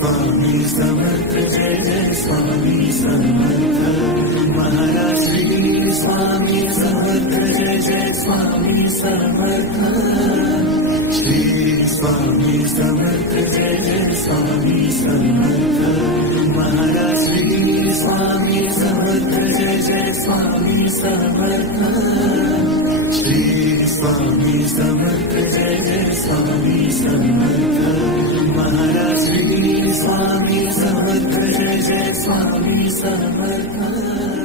Swami Samarth Jai Jai Swami Samarth. Maharaj Shri Swami Samarth Jai Jai Swami Samarth. Shri Swami Samarth Jai Jai Swami Samarth. Maharaj Shri Swami Samarth Jai Jai Swami Samarth. Shri Swami Samarth Jai Jai Swami Samarth. Maharaj Shri Swami Samarth Jai Jai Swami Samarth.